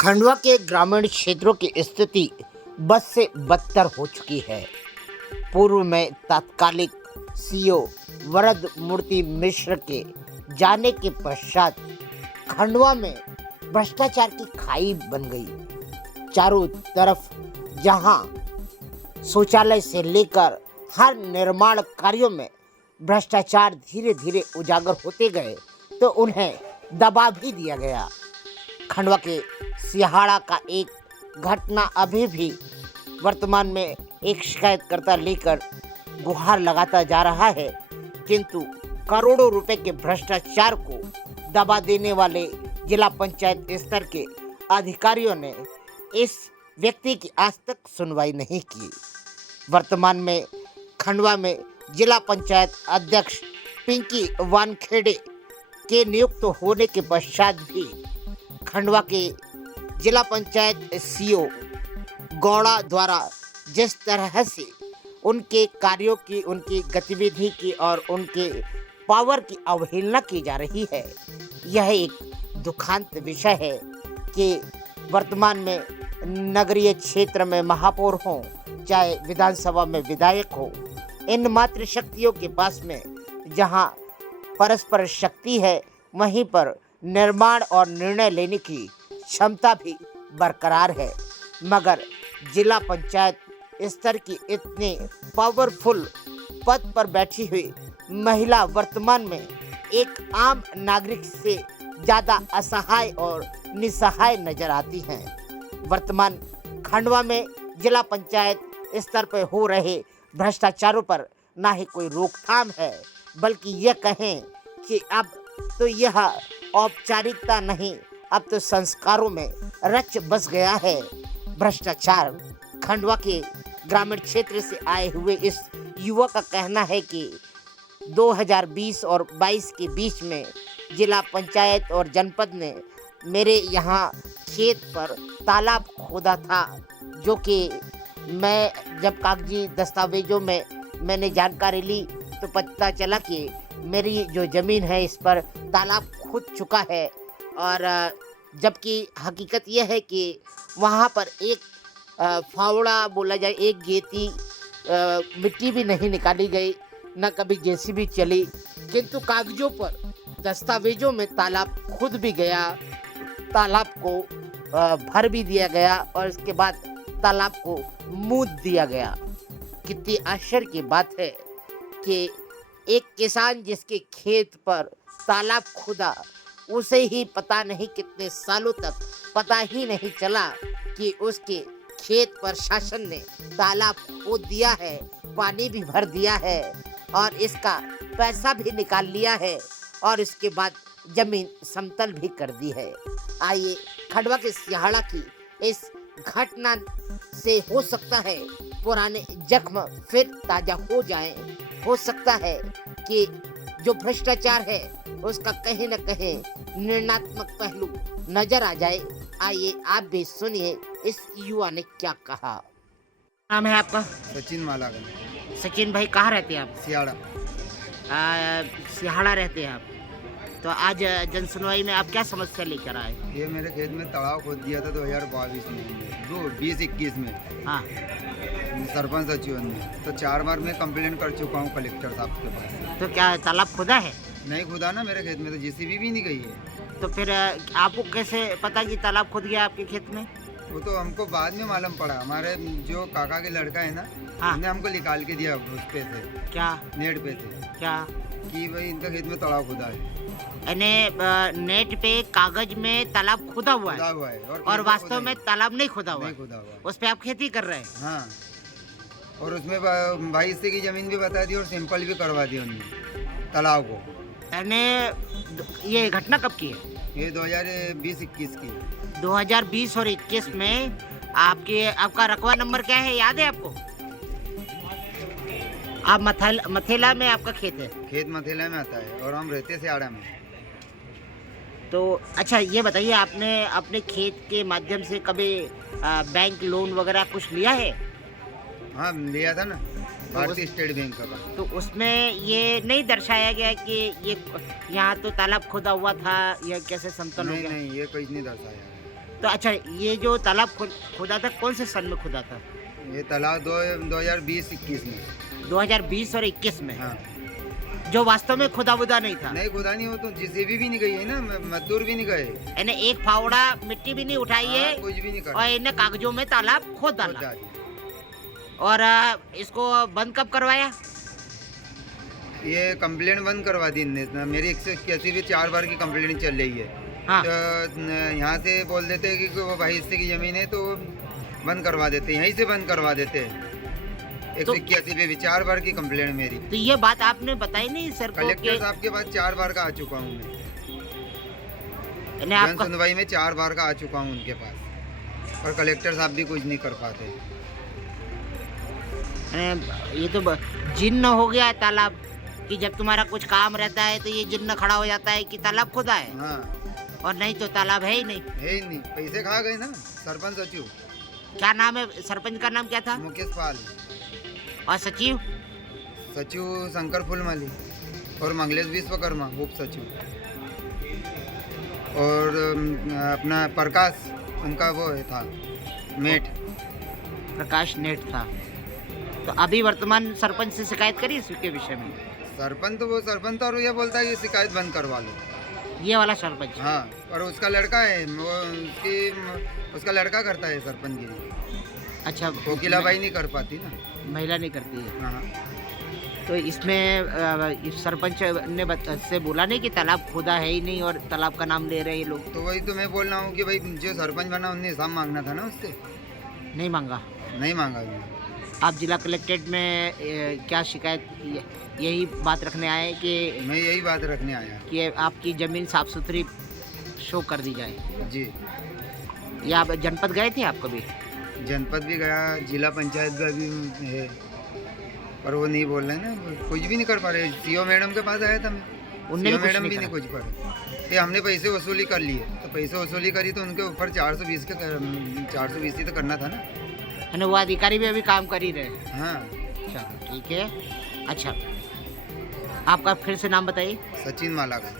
खंडवा के ग्रामीण क्षेत्रों की स्थिति बद से बदतर हो चुकी है। पूर्व में तात्कालिक सीओ वरद मूर्ति मिश्र के जाने के पश्चात खंडवा में भ्रष्टाचार की खाई बन गई। चारों तरफ जहां शौचालय से लेकर हर निर्माण कार्यों में भ्रष्टाचार धीरे धीरे उजागर होते गए तो उन्हें दबा भी दिया गया। खंडवा के सिहाड़ा का एक घटना अभी भी वर्तमान में एक शिकायतकर्ता लेकर गुहार लगाता जा रहा है, किंतु करोड़ों रुपए के भ्रष्टाचार को दबा देने वाले जिला पंचायत स्तर के अधिकारियों ने इस व्यक्ति की आज तक सुनवाई नहीं की। वर्तमान में खंडवा में जिला पंचायत अध्यक्ष पिंकी वानखेड़े के नियुक्त होने के पश्चात भी खंडवा के जिला पंचायत सीओ गौड़ा द्वारा जिस तरह से उनके कार्यों की, उनकी गतिविधि की और उनके पावर की अवहेलना की जा रही है, यह एक दुखांत विषय है कि वर्तमान में नगरीय क्षेत्र में महापौर हों चाहे विधानसभा में विधायक हो, इन मातृशक्तियों के पास में जहां परस्पर शक्ति है वहीं पर निर्माण और निर्णय लेने की क्षमता भी बरकरार है, मगर जिला पंचायत स्तर की इतने पावरफुल पद पर बैठी हुई महिला वर्तमान में एक आम नागरिक से ज़्यादा असहाय और निसहाय नजर आती हैं। वर्तमान खंडवा में जिला पंचायत स्तर पर हो रहे भ्रष्टाचारों पर ना ही कोई रोकथाम है, बल्कि यह कहें कि अब तो यह औपचारिकता नहीं, अब तो संस्कारों में रच बस गया है। भ्रष्टाचार खंडवा के ग्रामीण क्षेत्र से आए हुए इस युवा का कहना है कि 2020 और 22 के बीच में जिला पंचायत और जनपद ने मेरे यहाँ खेत पर तालाब खोदा था, जो कि मैं जब कागजी दस्तावेजों में मैंने जानकारी ली तो पता चला कि मेरी जो ज़मीन है इस पर तालाब खुद चुका है, और जबकि हकीकत यह है कि वहाँ पर एक फावड़ा बोला जाए, एक गेती मिट्टी भी नहीं निकाली गई, न कभी जेसीबी चली, किंतु कागजों पर दस्तावेजों में तालाब खुद भी गया, तालाब को भर भी दिया गया और इसके बाद तालाब को मूद दिया गया। कितनी आश्चर्य की बात है कि एक किसान जिसके खेत पर तालाब खुदा, उसे ही पता नहीं कितने सालों तक पता ही नहीं चला कि उसके खेत पर शासन ने तालाब खोद दिया है, पानी भी भर दिया है और इसका पैसा भी निकाल लिया है और इसके बाद जमीन समतल भी कर दी है। आइए खंडवा के सिहाड़ा की इस घटना से हो सकता है पुराने जख्म फिर ताजा हो जाएं, हो सकता है कि जो भ्रष्टाचार है उसका कहीं न कहीं निर्णयात्मक पहलू नजर आ जाए। आइए आप भी सुनिए इस युवा ने क्या कहा। नाम है आपका? सचिन मालागन। सचिन भाई, कहाँ रहते हैं आप? सियाड़ा। सिहाड़ा रहते हैं आप, तो आज जनसुनवाई में आप क्या समस्या लेकर आए? ये मेरे खेत में तालाब खोद दिया था 2022 में, 2021 में। हाँ, सरपंच सचिव में तो 4 बार मैं कंप्लेंट कर चुका हूँ कलेक्टर साहब के पास। तो क्या तालाब खुदा है? नहीं खुदा ना, मेरे खेत में तो जेसीबी भी नहीं गई है। तो फिर आपको कैसे पता कि तालाब खुद गया आपके खेत में? वो तो हमको बाद में मालूम पड़ा, हमारे जो काका के लड़का है ना, हाँ। उसने हमको निकाल के दिया उस पे से, क्या नेट पे से, क्या कि भाई इनका खेत में तालाब खुदा है। यानी नेट पे कागज में तालाब खुदा हुआ खुदा है हुआ है और वास्तव में तालाब नहीं खुदा हुआ नहीं है, खुदा हुआ है। उस पे आप खेती कर रहे हैं। हाँ, और उसमें 22 हिस्से की जमीन भी बता दी और सिंपल भी करवा दी उन्होंने तालाब को। यानी ये घटना कब की है? ये 2020-21 की। 2020 और 21 में आपका रकबा नंबर क्या है, याद है आपको? आप मथेला में आपका खेत है? खेत मथेला में आता है और हम रहते सियाड़ा में। तो अच्छा ये बताइए, आपने अपने खेत के माध्यम से कभी बैंक लोन वगैरह कुछ लिया है? हाँ, लिया था ना, भारतीय स्टेट बैंक का। तो उसमें ये नहीं दर्शाया गया कि ये यहाँ तो तालाब खोदा हुआ था, यह कैसे समतल हो नहीं गया? नहीं, ये कुछ नहीं दर्शाया। तो अच्छा, ये जो तालाब खोदा था कौन से सन में खोदा था? ये तालाब 2020-21 में। 2020 और 21 में। हाँ, जो वास्तव में खुदा बुदा नहीं था, नहीं खुदा नहीं हो तो जेसीबी भी नहीं गई है ना, मजदूर भी नहीं गए। यानी एक फावड़ा मिट्टी भी नहीं उठाई है हाँ, कुछ भी नहीं और कर इन्हें कागजों में तालाब खोद डाला। और इसको बंद कब करवाया? ये कंप्लेंट बंद करवा दी इनने। मेरी 181 भी 4 बार की कंप्लेंट चल रही है। हाँ, तो यहाँ से बोल देते हैं कि वो भाई हिस्से की ज़मीन है तो बंद करवा देते, यहीं से बंद करवा देते हैं। 181 पे भी 4 बार की कंप्लेंट मेरी। तो ये बात आपने बताई नहीं सर को? कलेक्टर साहब के पास 4 बार का आ चुका हूँ मैं। यानी जन आपका सुनवाई में 4 बार का आ चुका हूँ उनके पास, और कलेक्टर साहब भी कुछ नहीं कर पाते। यानी ये तो जिन्न हो गया है तालाब, कि जब तुम्हारा कुछ काम रहता है तो ये जिन्न खड़ा हो जाता है कि तालाब खुदा है, हाँ, और नहीं तो तालाब है ही नहीं। है ही नहीं, पैसे खा गए ना सरपंच सचिव। क्या नाम है सरपंच का? नाम क्या था? मुकेश पाल। और सचिव? सचिव शंकर फुलमाली और मंगलेश विश्वकर्मा उप सचिव, और अपना प्रकाश उनका वो था मेट। प्रकाश नेट था। तो अभी वर्तमान सरपंच से शिकायत करी इसके विषय में? सरपंच तो और ये बोलता है कि शिकायत बंद करवा लो। ये वाला सरपंच? हाँ, और उसका लड़का है वो, उसका लड़का करता है सरपंचगिरी। अच्छा, कोकिला नहीं कर पाती ना, महिला नहीं करती है। हाँ। तो इसमें इस सरपंच ने से बोला नहीं कि तालाब खुदा है ही नहीं और तालाब का नाम ले रहे हैं ये लोग? तो वही तो मैं बोल रहा हूँ कि भाई जो सरपंच बना उनने हिसाब मांगना था ना उससे। नहीं मांगा? नहीं मांगा उन्होंने। आप जिला कलेक्ट्रेट में क्या शिकायत, यही बात रखने आए कि मैं यही बात रखने आया। कि आपकी ज़मीन साफ सुथरी शो कर दी जाए? जी, या आप जनपद गए थे आप कभी? जनपद भी गया, जिला पंचायत का भी है, पर वो नहीं बोल रहे ना, कुछ भी नहीं कर पा रहे। सीओ मैडम के पास आया था मैं, उनने सीओ भी कुछ मैडम नहीं भी नहीं करा? कुछ पड़े। ये हमने पैसे वसूली कर लिए, तो पैसे वसूली करी तो उनके ऊपर 420 के 420 ही तो करना था ना। यानी वो अधिकारी भी अभी काम कर ही रहे? हाँ, चलो ठीक है। अच्छा, आपका फिर से नाम बताइए। सचिन माला का।